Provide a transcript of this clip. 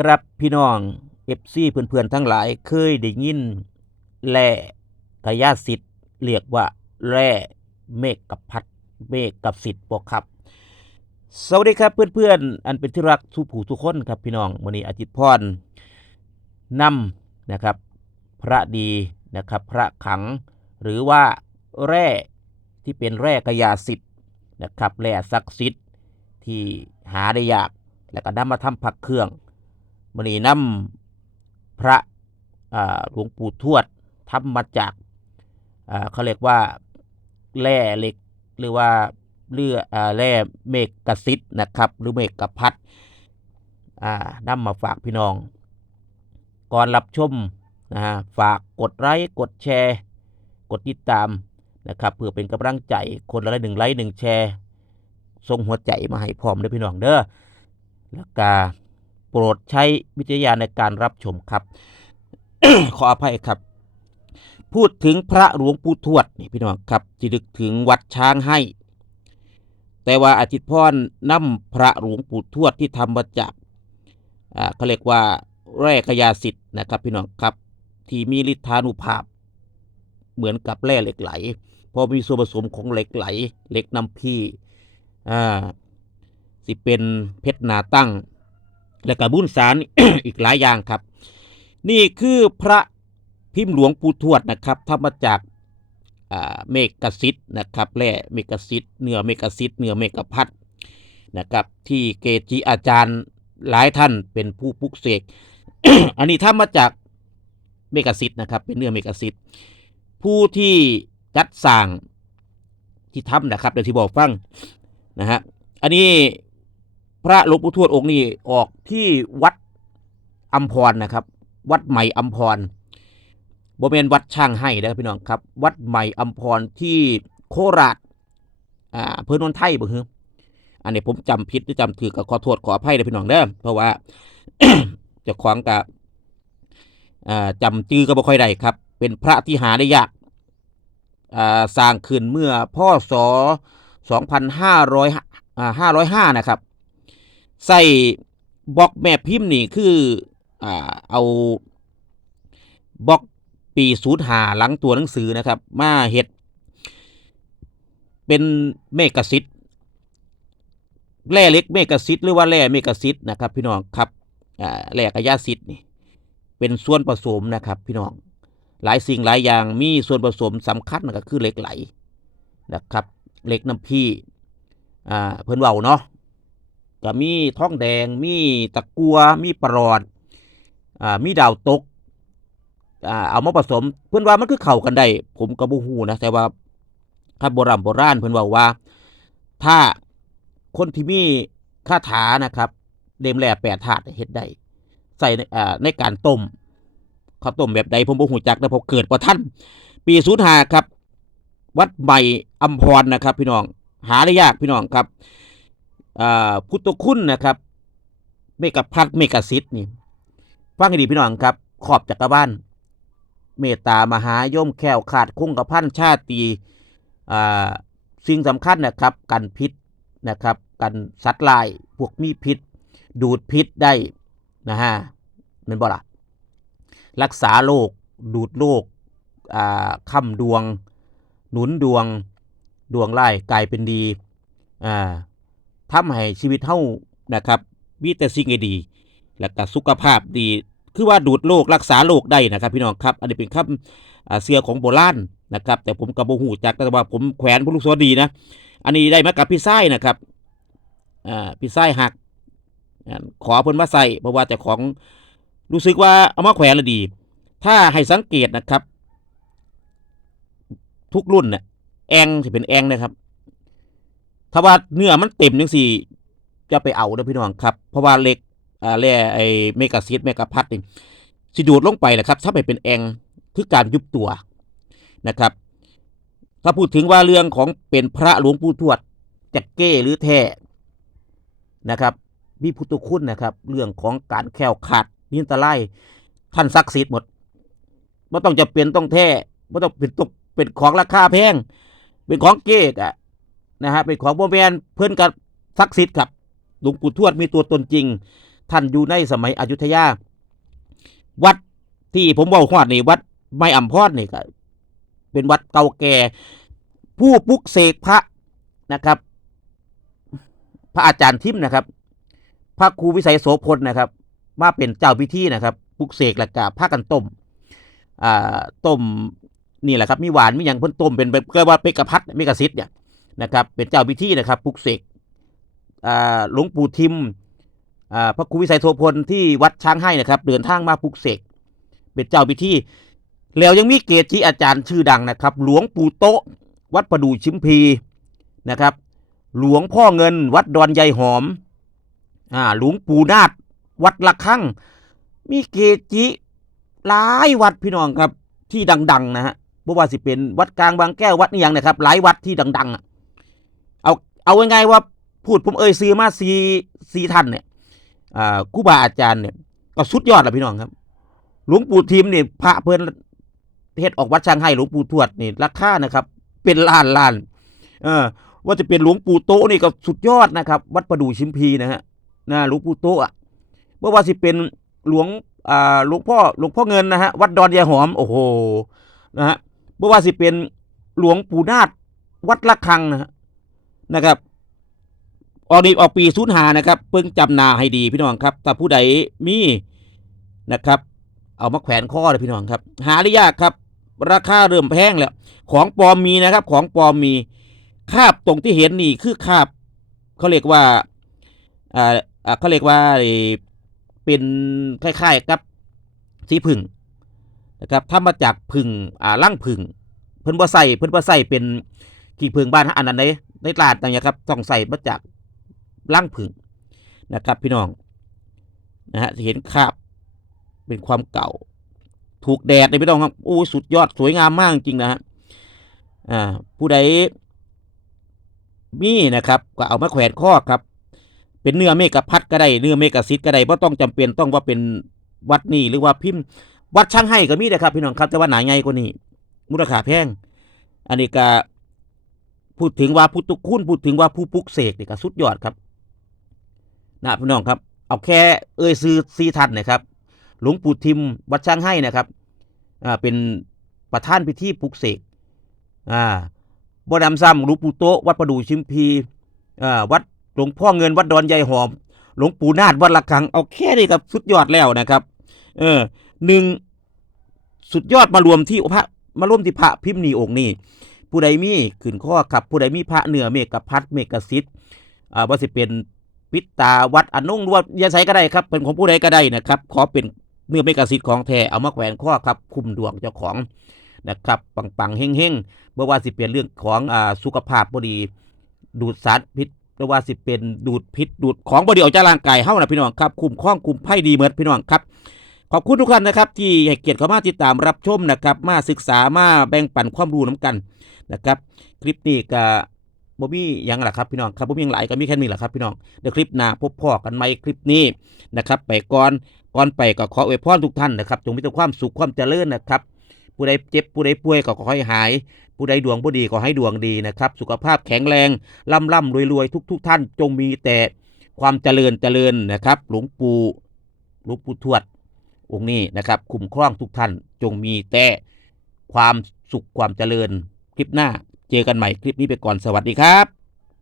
กรับพี่น้องเอฟซีเพื่อนๆทั้งหลายเคยได้ยินแร่กายาสิทธิ์เรียกว่าแร่เมฆกับพัดเมฆกับสิทธิ์บอกครับสวัสดีครับเพื่อนๆ อันเป็นที่รักทุกผู้ทุกคนครับพี่น้องวันนี้อาจิตพรนำนะครับ พระดีนะครับ พระขัง หรือว่าแร่ที่เป็นแร่กยาสิทธิ์นะครับแร่ศักดิ์สิทธิ์ที่หาได้ยาก แล้วก็นำมาทำผักเครื่อง มันนี้ำพระหลวงปู่ทวดทำมาจากเขาเรียกว่าแร่เหล็กหรือว่าเลืออแร่เมกกะซิดนะครับ หรือเมกกะพัดอ่นำมาฝากพี่น้อง ก่อนรับชมนะฮะฝากกดไลค์กดแชร์ กดติดตามนะครับเพื่อเป็นกำลังใจคนละหนึ่งไลค์หนึ่งแชร์ส่งหัวใจมาให้พร้อมเด้อพี่น้องเด้อแล้วก็ โปรดใช้วิจารณญาณในการรับชมครับ ขออภัยครับ พูดถึงพระหลวงปู่ทวดนี่พี่น้องครับจิดึกถึงวัดช้างให้ แต่ว่าอาจิตพรนำพระหลวงปู่ทวดที่ทำมาจากเขาเรียกว่าแร่กยาสิทธิ์นะครับ พี่น้องครับที่มีฤทธานุภาพ เหมือนกับแร่เหล็กไหลเพราะมีส่วนผสมของเหล็กไหลเหล็กน้ำพี่อ่าสิเป็นเพชรนาตั้ง และก็บุญสารอีกหลายอย่างครับ นี่คือพระพิมพ์หลวงปู่ทวดนะครับทำมาจากเมกกสิทธิ์นะครับแร่เมกกสิทธิ์เนื้อเมกกสิทธิ์เนื้อเมกกพัดนะครับ ที่เกจิอาจารย์หลายท่านเป็นผู้ปลุกเสกอันนี้ทำมาจากเมกกสิทธิ์นะครับ เป็นเนื้อเมกกสิทธิ์ผู้ที่จัดสร้างที่ทำนะครับเดี๋ยวที่บอกฟังนะฮะอันนี้ พระหลวงปู่ทวดองค์นี้ออกที่วัดอัมพรนะครับ วัดใหม่อัมพรบริเวณวัดช่างให้นะครับพี่น้องครับ วัดใหม่อัมพรที่โคราชอ่าเพื่อนนนไทยบ่ฮึอันนี้ผมจำผิดหรือจำถือก็ขอโทษขออภัยนะพี่น้องเด้อเพราะว่าจะคว้าของกับอ่าจำจือก็บ่ค่อยได้ครับ เป็นพระที่หาได้ยากอ่าสร้างขึ้นเมื่อพ่อศ2500อ่าห้าร้อยห้านะครับ ใส่บล็อกแม่พิมพ์นี่คืออ่าเอาบล็อกปีศูนย์หาหลังตัวหนังสือนะครับ มาเห็ด เป็นเมกะซิตแร่เล็กเมกะซิตหรือว่าแร่เมกะซิตนะครับ พี่น้องครับอ่าแร่กระยาซิตนี่เป็นส่วนผสมนะครับ พี่น้องหลายสิ่งหลายอย่างมีส่วนผสมสำคัญก็คือเหล็กไหลนะครับเหล็กน้ำพี่อ่าเพิ่นเว้าเนาะ ก็มีท้องแดง มีตะกัว มีปลอดอ่ามีดาวตกอ่าเอามาผสม เพิ่อนว่ามันคือเข้ากันได้ผมก็บ่ฮู้นะแต่ว่าถ้าโบราณโบราณเพิ่นว้าว่า ถ้าคนที่มีคาถานะครับ เดมแร่แปดธาตุเฮ็ดได้ใส่ในอ่าในการต้มข้าวต้มแบบใดผมบ่ฮู้จักนะเพราะเกิดบ่ทันปี05ครับ วัดใหม่อัมพรนะครับ พี่น้อง หาได้ยากพี่น้องครับ พุทธคุณนะครับ เมกะพัดเมกะซิดนี่ฟังให้ดีพี่น้องครับ ขอบจักรวาลเมตตามหายมแควขาดคงกระพันชาติอ่าสิ่งสำคัญนะครับกันพิษนะครับกันสัตว์ลายพวกมีพิษ ดูดพิษได้นะฮะเป็นบ่ละรักษาโรคดูดโรคอ่าค้ำดวง หนุนดวงดวงไล่กลายเป็นดีอ่า ทำให้ชีวิตเฮานะครับมีแต่สิ่งดี แล้วก็สุขภาพดีคือว่าดูดโรครักษาโรคได้นะครับ พี่น้องครับ อันนี้เป็นคำอ่าเสือของโบราณนะครับ แต่ผมกับโบหูจักแต่ว่าผมแขวนพระลูกศรดีนะ อันนี้ได้มากับพี่ไส้นะครับพี่ไส้หัก ขอเพิ่นมาใส่เพราะว่าแต่ของรู้สึกว่าเอามาแขวนแล้วดี ถ้าให้สังเกตนะครับ ทุกรุ่นเนี่ยแองจะเป็นแองนะครับ ถ้าว่าเนื้อมันเต็มจังสี่จะไปเอาเด้อพี่น้องครับ เพราะว่าเหล็กอ่าแร่ไอเมกาซิตเมกาพัดนี่สิดูดลงไปแหละครับ ถ้าไปเป็นแองคือการยุบตัวนะครับ ถ้าพูดถึงว่าเรื่องของเป็นพระหลวงปู่ทวดจะเก้หรือแท้นะครับมีพุทธคุณนะครับ เรื่องของการแคล้วขาดนินตะไลท่านศักดิ์สิทธิ์หมดไม่ต้องจะเป็นต้องแท้ไม่ต้องเป็นต้องเป็นของราคาแพง เป็นของเก๊กอะ นะฮะเป็นของโบแมนเพื่อนกับศักดิ์สิทธิ์ครับหลวงปู่ทวดมีตัวตนจริง ท่านอยู่ในสมัยอยุธยา วัดที่ผมบอกฮอดนี่วัดไม้อ่ำพอดนี่ก็เป็นวัดเก่าแก่ ผู้ปลุกเสกพระนะครับ พระอาจารย์ทิมนะครับ พระครูวิสัยโสพลนะครับ มาเป็นเจ้าพิธีนะครับปลุกเสกแล้วก็พากันต้มอ่าต้มนี่แหละครับมีหวานมีอย่างเพิ่นต้มเป็นแบบเรียกว่าเปกะพัดเมกะซิดเนี่ย นะครับเป็นเจ้าพิธีนะครับปลุกเสกหลวงปู่ทิมพระครูวิสัยโสพลที่วัดช้างให้นะครับ เดินทางมาปลุกเสกเป็นเจ้าพิธีแล้วยังมีเกจิอาจารย์ชื่อดังนะครับ หลวงปู่โตะวัดประดูชิมพีนะครับ หลวงพ่อเงินวัดดอนใยหอมอ่าหลวงปู่นาดวัดละคังมีเกจิหลายวัดพี่น้องครับที่ดัง ๆ นะฮะบ่ว่าสิเป็นวัดกลางบางแก้ววัดนี่ยังนะครับ หลายวัดที่ดังๆอะ เอาง่ายๆว่าพูดผมเอ่ยซื้อมาสีสีท่านเนี่ยครูบาอาจารย์เนี่ยก็สุดยอดละพี่น้องครับ หลวงปู่ทิมเนี่ยพระเพิ่นเฮ็ดออกวัดช่างให้หลวงปู่ทวดนี่ราคานะครับ เป็นล้านล้านเออว่าจะเป็นหลวงปู่โตะนี่ก็สุดยอดนะครับ วัดประดู่ชิมพีนะฮะนะหลวงปู่โตะอะเมื่อว่าสิเป็นหลวงอ่าหลวงพ่อหลวงพ่อเงินนะฮะวัดดอนยายหอมโอ้โหนะฮะเมื่อว่าสิเป็นหลวงปู่นาดวัดละคังนะฮะ นะครับออกนีออกปีศูนย์หานะครับเพิ่งจำนาให้ดีพี่น้องครับ ถ้าผู้ใดมีนะครับ เอามาแขวนข้อเลยพี่น้องครับ หาได้ยากครับ ราคาเริ่มแพงแล้ว ของปลอมมีนะครับ ของปลอมมีคาบตรงที่เห็นนี่คือคาบเขาเรียกว่าอ่าอ่าเขาเรียกว่าเป็นคล้ายๆกับสีผึ่งนะครับทำมาจากผึ่งอ่าล่างผึ่งเพิ่นบ่ใส่เพิ่นบ่ใส่เป็นขี้ผึ่งบ้านอันนั้นใน ในตลาดต่างๆครับต้องใส่มาจากล่างผึ่งนะครับ พี่น้องนะฮะเห็นคราบเป็นความเก่า ถูกแดดเลยพี่น้องครับโอ้สุดยอดสวยงามมากจริงนะฮะอ่าผู้ใดมีนะครับ ก็เอามาแขวนข้อครับ เป็นเนื้อเมกะพัดก็ได้เนื้อเมกะซิดก็ได้เพราะต้องจำเป็นต้องว่าเป็นวัดนี่หรือว่าพิมพ์วัดช่างให้ก็มีนะครับ พี่น้องครับแต่ว่าหนาใหญ่กว่านี้มูลค่าแพงอันนี้ก็ พูดถึงว่าผู้ตุคุณพูดถึงว่าผู้ปลุกเสกนี่ก็สุดยอดครับนะพี่น้องครับ เอาแค่เอ่ยซื้อซีทันนะครับ หลวงปู่ทิมวัดช่างให้นะครับอ่าเป็นประธานพิธีปลุกเสกอ่าบ่ดำซ้ำหลวงปู่โตวัดประดู่ชิมพีอ่าวัดหลวงพ่อเงินวัดดอนใยหอม หลวงปู่นาดวัดละคัง เอาแค่นี้ครับสุดยอดแล้วนะครับ เออหนึ่งสุดยอดมารวมที่พระมารวมที่พระพิมพ์นีองค์นี้ ผู้ใดมีขึ้นข้อขับผู้ใดมีพระเหนือเมกพัดเมกสิทธิ์อ่าว่าสิเป็นปิตตาวัดอนงรว่ายาไสก็ได้ครับ เป็นของผู้ใดก็ได้นะครับ ขอเป็นเนื้อเมกสิทธิ์ของแท้เอามาแขวนข้อครับ คุมดวงเจ้าของนะครับปังๆเฮงๆเมื่อว่าสิเป็นเรื่องของอ่าสุขภาพบดีดูดสารพิษหรือว่าสิเป็นดูดพิษดูดของบดีออกจากร่างกายเฮานะพี่น้องครับคุมครองคุมไพ่ดีเหมือนพี่น้องครับขอบคุณทุกท่านนะครับ ที่ให้เกียรติเข้ามาติดตามรับชมนะครับ มาศึกษามาแบ่งปันความรู้น้กัน นะครับ คลิปนี้ก็บ่มียังล่ะครับพี่น้องครับบ่มีหยังหลายก็มีแค่นี้แหละครับพี่น้องเดี๋ยวคลิปหน้าพบพ่อกันใหม่คลิปนี้นะครับ ไปก่อนก่อนไปก็ขออวยพรทุกท่านนะครับจงมีแต่ความสุขความเจริญนะครับ ผู้ใดเจ็บผู้ใดป่วยก็ขอให้หาย ผู้ใดดวงบ่ดีก็ให้ดวงดีนะครับ สุขภาพแข็งแรงร่ำร่ำรวยรวยทุกทุกท่าน จงมีแต่ความเจริญเจริญนะครับ หลวงปู่หลวงปู่ทวดองค์นี้นะครับ คุ้มครองทุกท่านจงมีแต่ความสุขความเจริญ คลิปหน้า เจอกันใหม่คลิปนี้ไปก่อนสวัสดีครับ